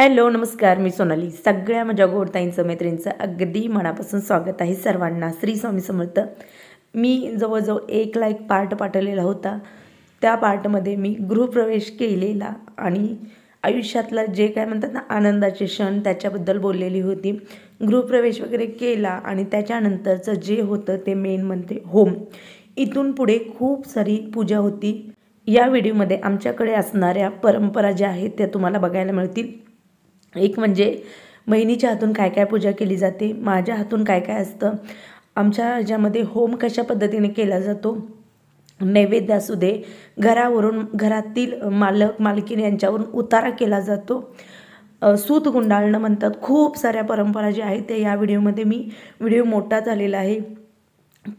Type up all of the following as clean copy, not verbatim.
Hello नमस्कार, मी सोनाली. सगळ्या माझ्या गोडताईंचं मैत्रिणींचं अगदी मनापासून स्वागत आहे सर्वांना. श्री स्वामी समर्थ. मी जवळजवळ 1 लाख पार्ट पाठवलेला होता. त्या पार्टमध्ये मी गृहप्रवेश केलेला आणि आयुष्यातला जे काय म्हणतात ना आनंदाचे क्षण त्याच्याबद्दल बोललेली होती. गृहप्रवेश वगैरे केला आणि त्याच्यानंतरचं जे होतं ते मेन म्हणते होम. इथून पुढे खूप सारी पूजा होती. या व्हिडिओमध्ये आमच्याकडे असणाऱ्या परंपरा ज्या आहेत त्या तुम्हाला बघायला मिळतील. एक म्हणजे बहिणीच्या हातून काय काय पूजा केली जाते, माझ्या हातून काय काय असतं, आमच्या ह्याच्यामध्ये होम कशा पद्धतीने केला जातो, नैवेद्य असू दे, घरावरून घरातील मालक मालकीण यांच्यावरून उतारा केला जातो, सूत गुंडाळणं म्हणतात. खूप साऱ्या परंपरा ज्या आहेत त्या या व्हिडिओमध्ये व्हिडिओ मोठा झालेला आहे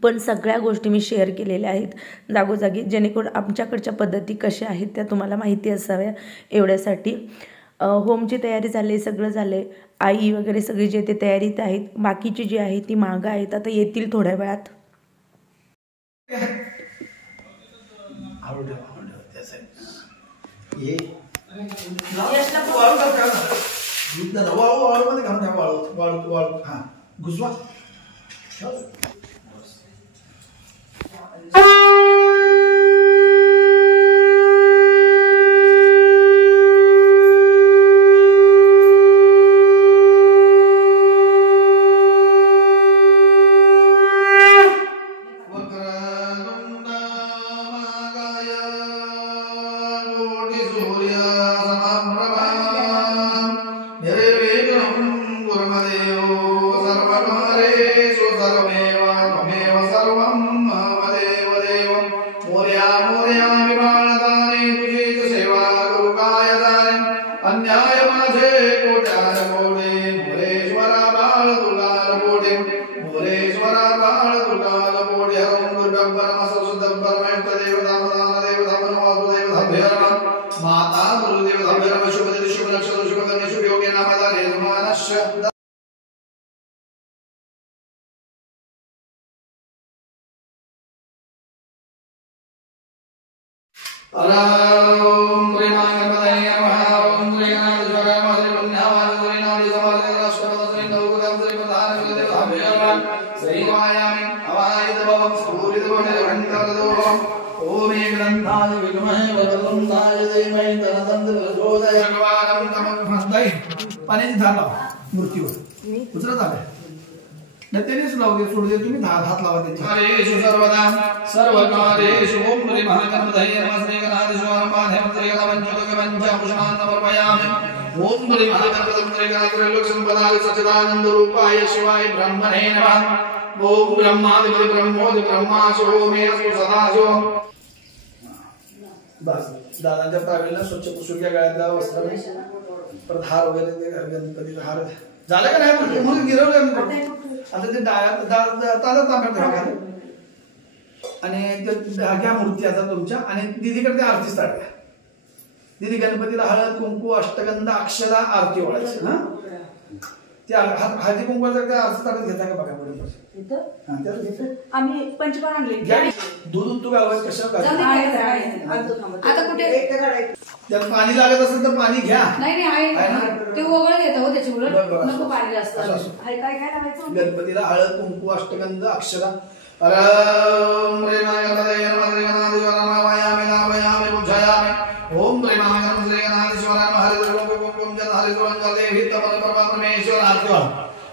पण सगळ्या गोष्टी मी शेअर केलेल्या आहेत जागोजागी, जेणेकरून आमच्याकडच्या पद्धती कशा आहेत त्या तुम्हाला माहिती असाव्या एवढ्यासाठी. होमची तयारी झाली, सगळं झालं. आई वगैरे सगळी जे ते तयारीत आहेत. बाकीची जी आहे ती मागं आहेत, आता येतील थोड्या वेळात. पाण्याची धार लावा मूर्तीवर दुसरं झालंय नाही त्यांनीच लावू दे, सोडू दे, तुम्ही हात लावा त्याच्या. हरेषु सर्वदा सर्वकार्येषु ओम श्री महागणपतये नमः. श्री गणाधीश्वर महादेवत्रे गणपतये पंचभूषणान् समर्पयामि. ओम श्री महागणपतये गणाधीश्वर लोकसंपदाय सच्चिदानंद रूपाय शिवाय ब्रह्मणे नमः. ओम ब्रह्मादिपति ब्रह्मोदि ब्रह्मासो मे सदासो. बस दादांच्या पायाला स्वच्छ पुसून घ्या, गळ्यातला वस्त्र परत हार वगैरे गणपतीचा हार झालं का नाही म्हणून गिरवलं. आता ते ताजा तांब्यात घ्या आणि घ्या मूर्ती आता तुमच्या आणि दीदीकडे ते आरतीच ताट घ्या. दीदी गणपतीला हळद कुंकू अष्टगंध अक्षदा आरती ओळायची. हा त्या हळदी कुंकूचा आरती ताटात घेता का बघा बरोबर. आम्ही पंचपान आणले. दूध तू घालवायचं कशाला आता कुठे त्यात पाणी लागत असेल तर पाणी घ्या. नाही ते ओघळ घेता हो त्याची उलट नको पाणी जास्त. काय काय लावायचं गणपतीला हळद कुंकू अष्टगंध अक्षरा. ओम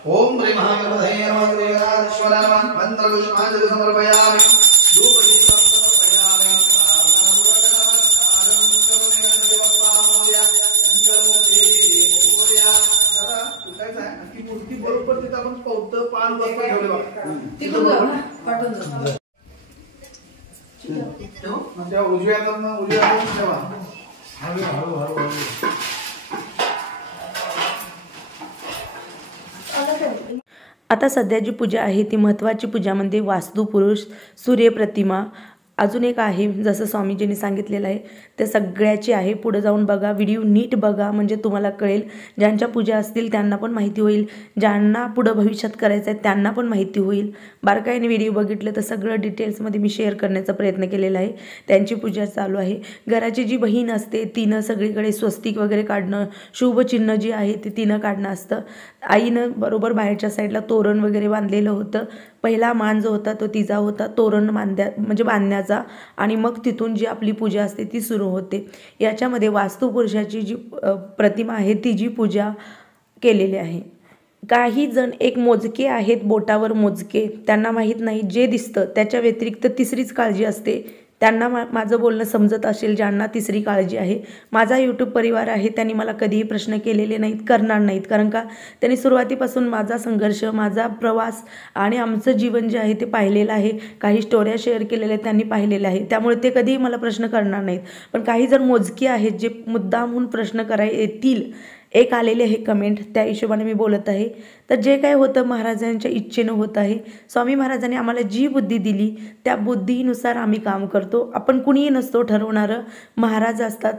ओम ह्री महागणपतये नमः. श्री गणाधीश्वर मंत्रपुष्पांजलि समर्पयामि. मूर्ती बरोबर तिथं आपण पौत पान वस्त्र ठेवले बघा. उजव्या ठेवा. आता सध्या जी पूजा आहे ती महत्त्वाची पूजा म्हणजे वास्तुपुरुष, सूर्यप्रतिमा अजून एक आहे, जसं स्वामीजींनी सांगितलेलं आहे ते सगळ्याची आहे. पुढे जाऊन बघा, व्हिडिओ नीट बघा, म्हणजे तुम्हाला कळेल. ज्यांच्या पूजा असतील त्यांना पण माहिती होईल, ज्यांना पुढं भविष्यात करायचं आहे त्यांना पण माहिती होईल. बारकाईने व्हिडिओ बघितलं तर सगळं डिटेल्समध्ये मी शेअर करण्याचा प्रयत्न केलेला आहे. त्यांची पूजा चालू आहे. घराची जी बहीण असते तिनं सगळीकडे स्वस्तिक वगैरे काढणं, शुभचिन्ह जी आहे ते तिनं काढणं असतं. आईनं बरोबर बाहेरच्या साईडला तोरण वगैरे बांधलेलं होतं. पहिला मान जो होता तो तिचा होता, तोरण बांधण्याचा, आणि मग तिथून जी आपली पूजा असते ती सुरू होते. याच्यामध्ये वास्तुपुरुषाची जी प्रतिमा आहे तिची पूजा केलेली आहे. काही जण एक मोजके आहेत, बोटावर मोजके, त्यांना माहीत नाही, जे दिसतं त्याच्या व्यतिरिक्त तिसरीच काळजी असते. त्यांना माझं बोलणं समजत असेल, ज्यांना तिसरी काळजी आहे. माझा यूट्यूब परिवार आहे, त्यांनी मला कधीही प्रश्न केलेले नाहीत, करणार नाहीत, कारण का त्यांनी सुरुवातीपासून माझा संघर्ष, माझा प्रवास आणि आमचं जीवन जे आहे ते पाहिलेलं आहे. काही स्टोऱ्या शेअर केलेल्या आहेत त्यांनी पाहिलेल्या आहे, त्यामुळे ते कधीही मला प्रश्न करणार नाहीत. पण काही जण मोजके आहेत जे मुद्दामहून प्रश्न येतील. एक आलेले आहे कमेंट, त्या हिशोबाने मी बोलत आहे. तर जे काय होतं महाराजांच्या इच्छेनं होत आहे. स्वामी महाराजांनी आम्हाला जी बुद्धी दिली त्या बुद्धीनुसार आम्ही काम करतो. आपण कुणीही नसतो ठरवणारं, महाराज असतात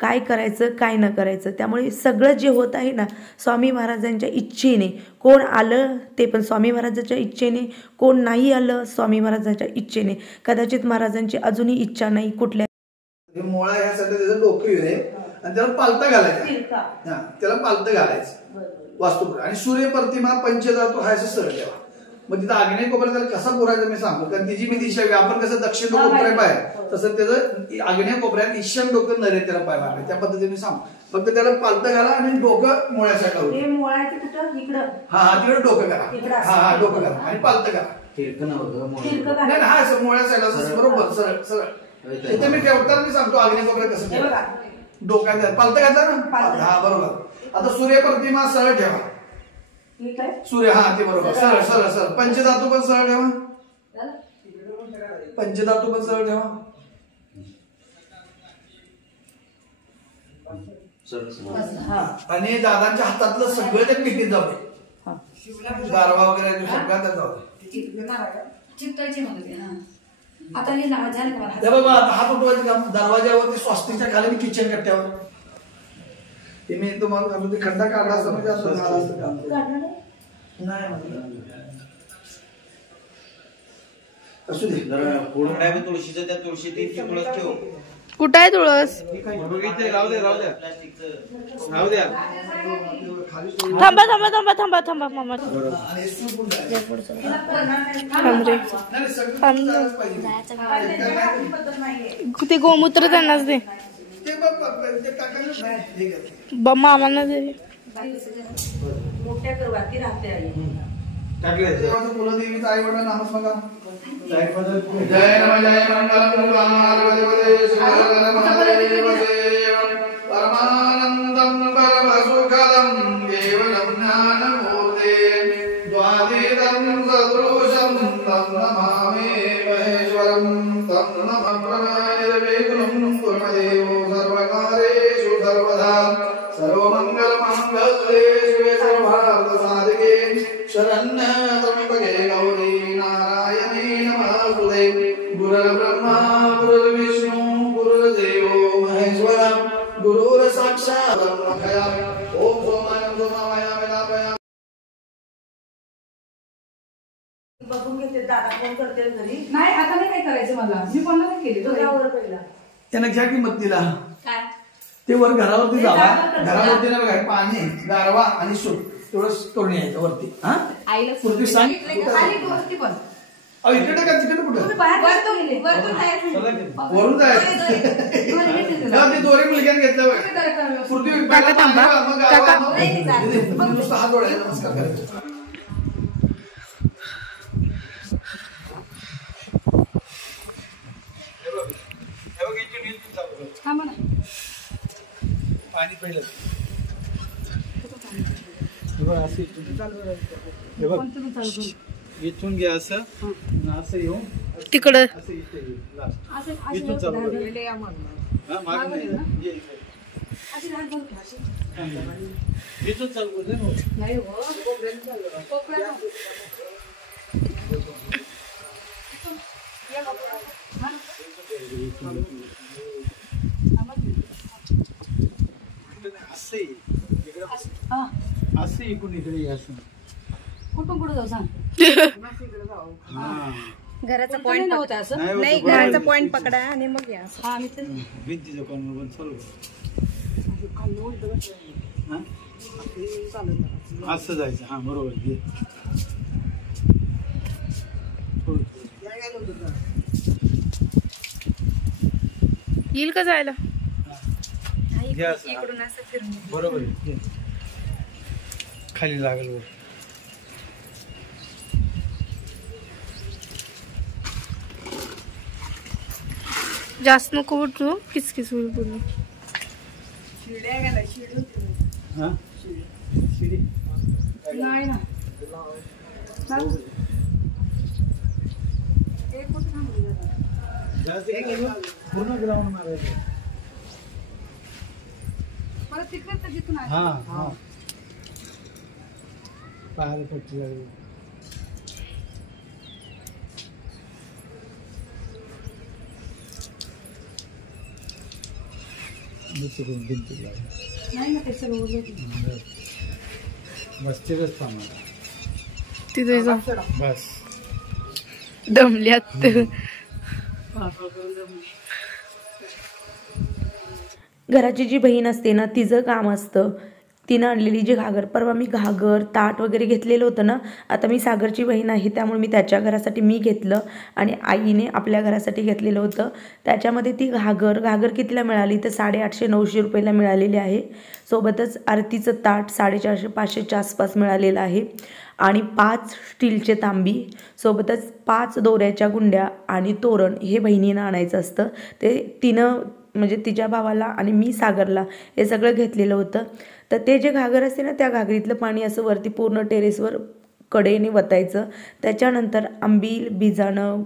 काय करायचं काय न करायचं. त्यामुळे सगळं जे होत आहे ना स्वामी महाराजांच्या इच्छेने. कोण आलं ते पण स्वामी महाराजांच्या इच्छेने, कोण नाही आलं स्वामी महाराजांच्या इच्छेने. कदाचित महाराजांची अजूनही इच्छा नाही कुठल्या मोळा ह्यासाठी त्याचं डोकं येऊ नये आणि त्याला पालतं घालायचं. हा, त्याला पालतं घालायचं वास्तू. आणि सूर्य प्रतिमा पंचधातू हा असं सरळ ठेवा. मग तिथं आग्नेय कोपऱ्यात त्याला कसा पुरायचा मी सांगतो, कारण तिची मी दिशा, आपण कसं दक्षिण कोपऱ्यात पाय तसं त्याचं आग्नेय कोपऱ्यात ईशान डोकं नरे त्याला पाय मारले, त्या पद्धतीने सांगतो. फक्त त्याला पालतं घाला आणि डोकं मोळ्यासाठी लावू. हा तिकडे डोकं करा. हा डोकं करा आणि पालतं करा. नाही हा असं मोळ्या साईडला बरोबर सरळ सरळ. इथे मी ठेवताना मी सांगतो आग्नेय कोपऱ्यात कसं डोक्यात पालतं घातला ना. हा बरोबर. आता सूर्य प्रतिमा सरळ ठेवा. सूर्य हा ते बरोबर सरळ सरळ सरळ. पंचधातू पण सरळ ठेवा. पंचधातू पण सरळ ठेवा. आणि दादांच्या हातातलं सगळं त्या पिटीत जाऊ दे. गारवा वगैरे सगळं त्यात जाऊ दे. आता हे झालं का बाबा हात उठवायचे काम. दरवाज्यावरती स्वस्तिकच्या खाली किचन कट्ट्यावर ते मी तुम्हाला सांगतो, ते खड्डा काढला असता म्हणजे असं झालं असतं काम. नाही असू दे. तुळशीचं त्या तुळशी तुळस ठेव. कुठं आहे तुळस? राहू द्या राहू द्या राहू द्या. थांबा थांबा थांबा थांबा थांबा मामा. ते गोमूत्र त्यांनाच दे, मामांना दे. मोठ्या करवाती राहते कुलदेवीचा आई वडील नामच बघा. जय नम जय परमानंदम परमसुखदम केवलम ज्ञानमूर्ते द्वादीतं सदृशं तं नमामि महेश्वरं तं नमः प्रणयविघ्नं कुर्मदेवो सर्वकारेषु सर्वदा सर्वमङ्गलमाङ्गल्ये शिवे सर्वार्थसाधिके शरण्ये गौरी नारायणी नमोस्तुते. गुरुर्ब्रह्मा गुरुर्विष्णु गुरुर्देवो महेश्वरा गुरुर्साक्षात् परब्रह्म. ओम सोमाय सोमाय वेदापया. बघून घेते दादा फोन करते घरी. नाही आता नाही काय करायचं मला, मी कोणाला नाही केली. पहिला त्यांना घ्या किंमत तिला. काय ते वर घरावरती जावा. घरावरती ना बघा पाणी गारवा आणि सूप तेवढं करून यायचं वरती. हा आईला पूर्वी सांग पण इकडे का तिकडे कुठं वरून जायचं. ते दोरे मुलग्याने घेतलं बघा. पूर्वी नुसतं हात जोडायचा नमस्कार करायचा. पाणी पहिलं इथून घ्या असं असं येऊन तिकडं असं इथे इथून चालू इथून चालू असं इकडून इकडे असं कुठून कुठं जाऊ सांग. घराचा पॉईंट पॉइंट नव्हतं असं. नाही घराचा पॉइंट पकडा आणि मग या. हा मी तर भिंतीचं कोण पण चालू असं जायचं. हा बरोबर घे. येईल का जायला? इकडून असं फिरून बरोबर आहे. खाली लागल. जास्त नको उठू, किसकिस होईल पूर्ण. हा शिडी नाही ना. पूर्ण ग्राउंड मारायचं. परत तिकडे तर जिथून आले. हा हा पाहायला पट्टी लागली. नाही ना ते सगळं ओलं होतं. बस तिथंच थांबा. तिथे जा. बस दमल्यात. घराची जी बहीण असते ना तिचं काम असतं. तिनं आणलेली जी घागर, परवा मी घागर ताट वगैरे घेतलेलं होतं ना, आता मी सागरची बहीण आहे त्यामुळे मी त्याच्या घरासाठी मी घेतलं आणि आईने आपल्या घरासाठी घेतलेलं होतं. त्याच्यामध्ये ती घागर कितीला मिळाली तर 850-900 रुपयाला मिळालेली आहे. सोबतच आरतीचं ताट 450-500च्या आसपास मिळालेलं आहे आणि 5 स्टीलचे तांबी, सोबतच 5 दोऱ्याच्या गुंड्या आणि तोरण हे बहिणीनं आणायचं असतं. ते तिनं म्हणजे तिच्या भावाला आणि मी सागरला हे सगळं घेतलेलं होतं. तर ते जे घागर असते ना त्या घागरीतलं पाणी असं वरती पूर्ण टेरेसवर कडेने वतायचं. त्याच्यानंतर आंबील, बिजाणं,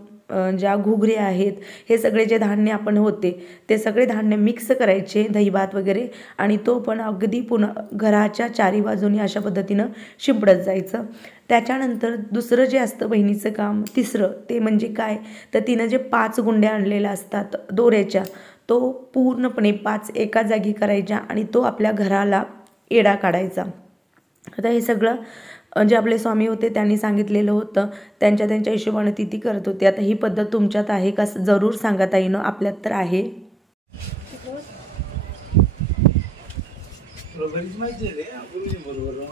ज्या घुगऱ्या आहेत, हे सगळे जे धान्य आपण होते ते सगळे धान्य मिक्स करायचे, दहीभात वगैरे, आणि तो पण अगदी पुन्हा घराच्या चारी बाजूनी अशा पद्धतीनं शिंपडत जायचं. त्याच्यानंतर दुसरं जे असतं बहिणीचं काम, तिसरं, ते म्हणजे काय तर तिनं जे 5 गुंड्या आणलेल्या असतात दोऱ्याच्या, तो पूर्णपणे 5 एका जागी करायच्या आणि तो आपल्या घराला येडा काढायचा. आता हे सगळं जे आपले स्वामी होते त्यांनी सांगितलेलं होतं, त्यांच्या हिशोबाने ती करत होती. आता ही पद्धत तुमच्यात आहे का जरूर सांगा ताईनं, आपल्यात तर आहे. माहिती रे बरोबर.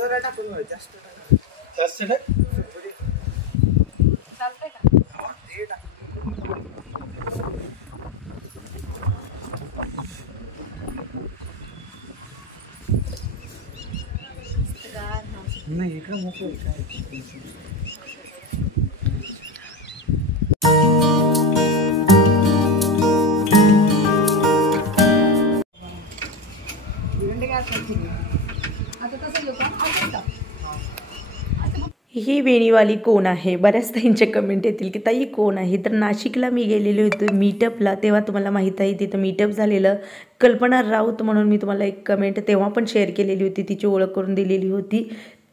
जरा टाकून जास्त चालतंय का? नाही इकडं मोकळं काय. आता तसं घेऊ का? ही वेणीवाली कोण आहे? बऱ्याच ताईंचे कमेंट येतील की ताई कोण आहे. तर नाशिकला मी गेलेले होते मीटअपला, तेव्हा तुम्हाला माहीत आहे तिथं मीटअप झालेलं. कल्पना राऊत म्हणून मी तुम्हाला एक कमेंट तेव्हा पण शेअर केलेली होती, तिची ओळख करून दिलेली होती.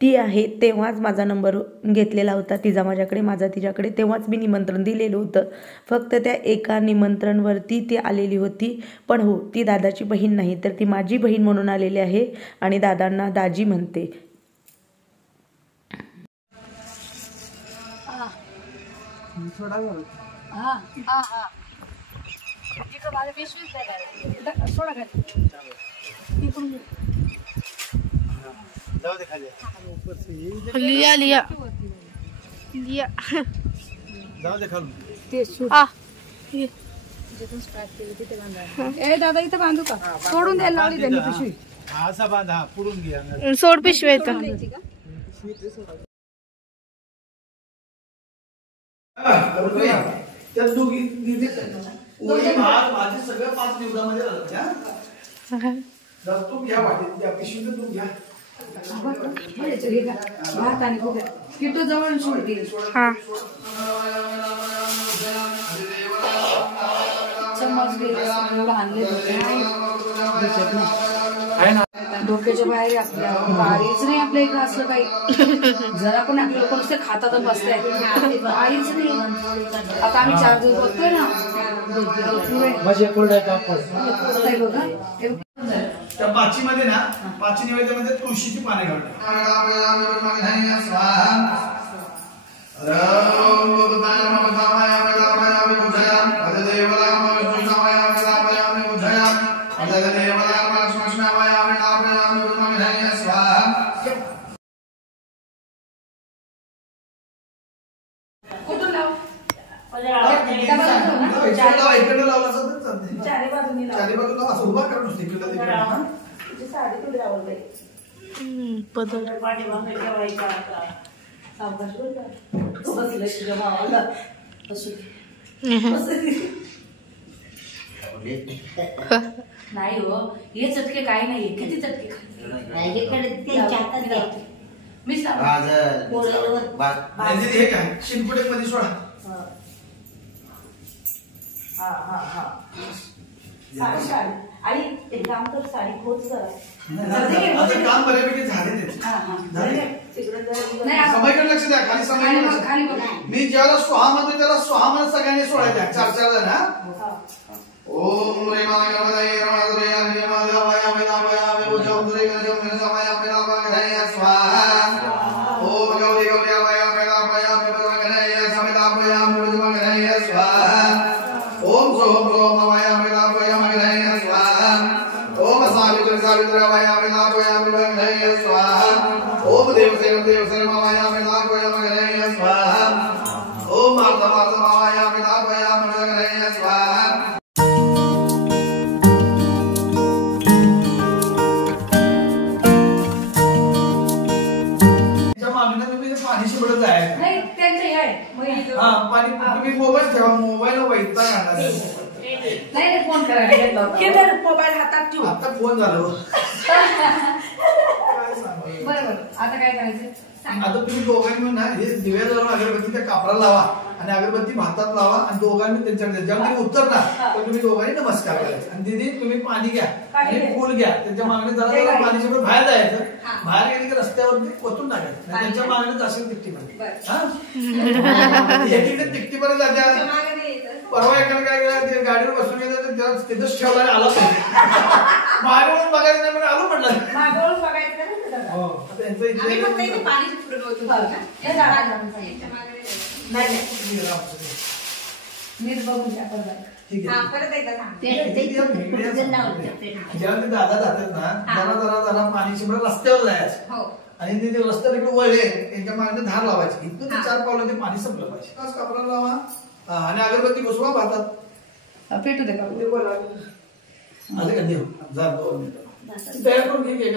ती आहे. तेव्हाच माझा नंबर घेतलेला होता तिचा माझ्याकडे, माझा तिच्याकडे. तेव्हाच मी निमंत्रण दिलेलं होतं. फक्त त्या एका निमंत्रणवरती ती आलेली होती. पण हो, ती दादाची बहीण नाही, तर ती माझी बहीण म्हणून आलेली आहे आणि दादांना दाजी म्हणते. हा हा हा इकडं माझ्या पिशवीच नाही. सोडा खाली. इकडून जाऊ दे खाली. लिया लिया लिया. जाऊ दे खालून. ते सूट आ जिथून स्टार्ट केली तिथे बांधा. ए दादा इथं बांधू का? सोडून द्यायला लावली त्यांनी पिशवी. असा बांधा. हा पुढून घ्या. सोड पिशवी आहे का? त्या दोघी माझे सगळ्या 5 दिवसामध्ये तू घ्या वाटेत त्या पिशवीत तू घ्या. भात आणि किटो जवळ सोडते. हा चम्मच गेले एवढं आणले डोक्याच्या बाहेर आपल्या काहीच नाही आपल्या इकडं असलं काही जरा पण आपल्या लोक नुसते खातात आणि बसताय काहीच नाही. आता आम्ही 4 दिवस बसतोय ना बघा. त्या पाचीमध्ये ना पाची नैवेद्यामध्ये तुळशीची पाने घालतात. इकडे लावला असं चालते. चारी बाजूला असं उभा करून इकडे नाही हो हे चटके काही नाहीये. किती चटके मी शिंपुटे मध्ये सोडा. आणि एक काम कर साडी खोच जरा काम बऱ्यापैकी झाले समयकडे लक्ष द्या. खाली समय मी ज्याला स्वाहा म्हणतो त्याला स्वाहा म्हणत सगळ्यांनी सोडायच्या 4 जण. ओम रे मा गणपतये नमः रे रे मा देवाया वेदावया वेवजम रे गणजम समाया वेदावया स्वाहा. ओम गौरी गौरीवया वेदावया वेदावया समितावया वेदावया स्वाहा. ओम सोम सोमवया वेदावया वेदावया स्वाहा. ओम सावित्रवया वेदावया वेदावया स्वाहा. ओम देवसेवमवया वेदावया वेदावया स्वाहा. ओम मार्दमार्दमवया वेदावया वेदावया स्वाहा. पाणी शिपडत आहे. पाणी तुम्ही मोबाईल ठेवा. मोबाईल वैता नाही फोन करायला मोबाईल हातात ठेवू. आता फोन झालो. बरोबर आता काय करायचं. आता तुम्ही दोघांनी म्हणा हे दिव्याला अगरबत्ती त्या कापराला लावा आणि अगरबत्ती भातात लावा आणि दोघांनी त्यांच्याकडे जेव्हा उतरणार तर तुम्ही दोघांनी नमस्कार करायचे. आणि दीदी तुम्ही पाणी घ्या आणि फुल घ्या. त्यांच्या मागणी जरा पाणी शिपडून बाहेर जायचं. बाहेर गेली की रस्त्यावरती कोतून टाकायचं. त्यांच्या मागणीच असेल तिकटीपर्यंत. तिकटीपर्यंत जात्या. परवा एकाने काय केलं गाडीवर बसून गेलं त्याला तिथंच ठेवला आला पाहिजे. मागवून बघायचं नाही म्हणून आलो म्हटलं. मागवून बघायचं जेव्हा ते दादा जातात ना जरा जरा पाणी शिपडत रस्त्यावर जायचं आणि ते रस्त्यावर इकडे वळले त्यांच्या मागणी धार लावायची. इथून 4 पावलं ते पाणी संपलं पाहिजे. कापराला लावा आणि अगरबत्ती घुसवा भातात पेटू दे का आले का देव जा 2 मिनिटं तयार करून घे.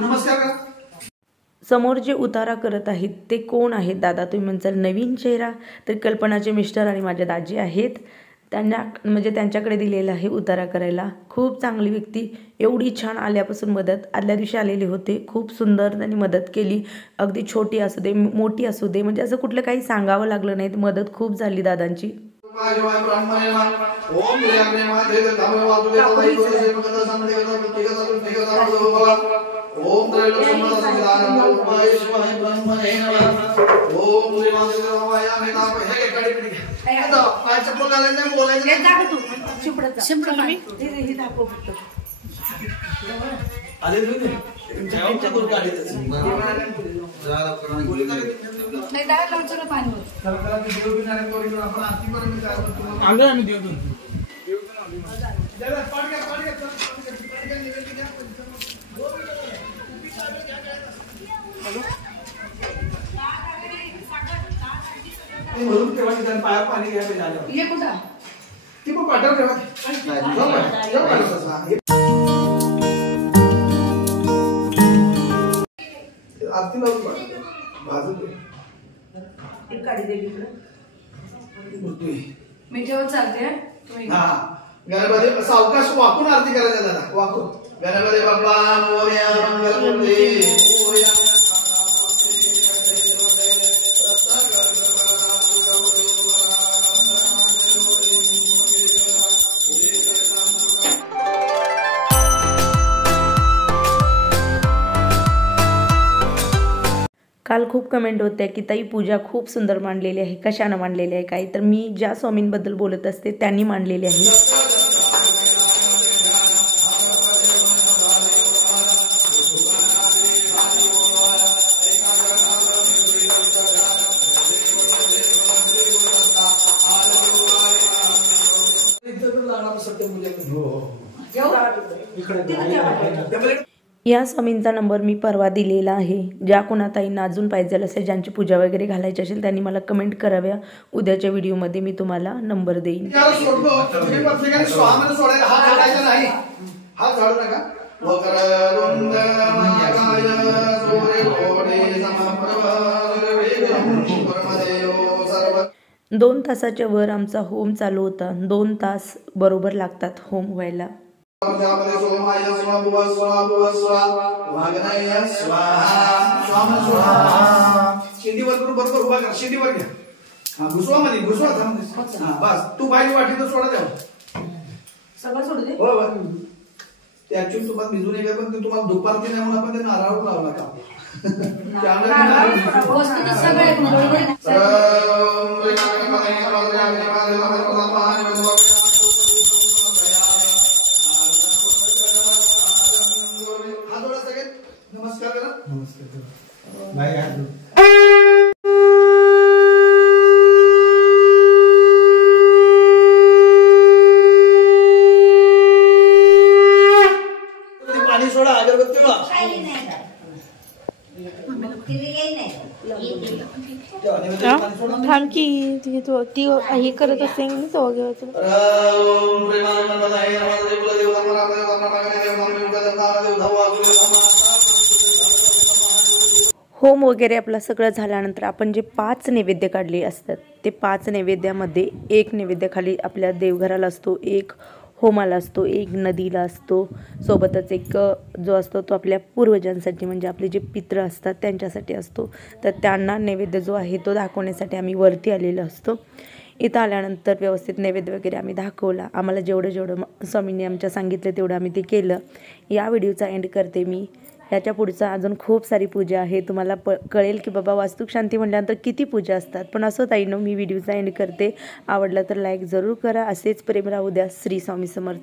नमस्कार का. समोर जे उतारा करत आहेत ते कोण आहेत दादा तुम्ही म्हणसाल नवीन चेहरा तर कल्पनाचे मिस्टर आणि माझ्या दाजी आहेत. त्यांना म्हणजे त्यांच्याकडे दिलेलं आहे उतारा करायला. खूप चांगली व्यक्ती. एवढी छान आल्यापासून मदत आदल्या दिवशी आलेले होते. खूप सुंदर त्यांनी मदत केली. अगदी छोटी असू दे मोठी असू दे म्हणजे असं कुठलं काही सांगावं लागलं नाही. मदत खूप झाली दादांची. पाया पाणी घ्या ये कुठं ती पण पाठव ठेवा. आरती लावून बाजू मी ठेवत चालते. गणपती सावकाश वाकून आरती करायला दादा वाकून. गणपती बाप्पा मोरया मंगलमूर्ती काल खूप कमेंट होत्या की ताई पूजा खूप सुंदर मांडलेली आहे, कशानं मांडलेली आहे काय, तर मी ज्या स्वामींबद्दल बोलत असते त्यांनी मांडलेली आहे. या स्वामींचा नंबर मी परवा दिलेला आहे. ज्या कोणाताईंना अजून पाहिजे असेल, ज्यांची पूजा वगैरे घालायची असेल, त्यांनी मला कमेंट कराव्या. उद्याच्या व्हिडिओमध्ये मी तुम्हाला नंबर देईन. हात झाडू नका. वक्रतुंड महाकाय सूर्यकोटि समप्रभ निर्विघ्नं परमदेवो सर्व. 2 तासाच्या वर आमचा होम चालू होता. 2 तास बरोबर लागतात होम व्हायला. सोमाय वागनाय स्वाहा. शिंदीवर करून बरोबर उभा करा. शिंदीवर घ्या. हा घुसवा मध्ये घुसवा. बस तू बाई वाटी तर सोडा द्या. सगळं सोडू दे. हो ते ऍक्च्युअली तुम्हाला भिजून येईल, पण ते तुम्हाला दुपारची नाही म्हणून आपण ते नारळ लावला का नमस्कार करा. पाणी सोडा. अगरबत्ती थांब की ती हे करत असते तो होम वगैरे आपलं सगळं झाल्यानंतर आपण जे 5 नैवेद्य काढले असतात, ते 5 नैवेद्यामध्ये एक नैवेद्य खाली आपल्या देवघराला असतो, एक होमाला असतो, एक नदीला असतो, सोबतच एक जो असतो तो आपल्या पूर्वजांसाठी म्हणजे आपले जे पित्र असतात त्यांच्यासाठी असतो. तर त्यांना नैवेद्य जो आहे तो दाखवण्यासाठी आम्ही वरती आलेलो असतो. इथं आल्यानंतर व्यवस्थित नैवेद्य वगैरे आम्ही दाखवला. आम्हाला जेवढं स्वामींनी आमच्या सांगितलं तेवढं आम्ही ते केलं. या व्हिडिओचा एंड करते मी. ह्याच्या पुढचा अजून खूप सारी पूजा आहे. तुम्हाला कळेल की बाबा वास्तुशांती म्हटल्यानंतर किती पूजा असतात. पण असं ताईनं मी व्हिडिओचा एंड करते. आवडला तर लाईक जरूर करा. असेच प्रेम राहू द्या. श्री स्वामी समर्थ.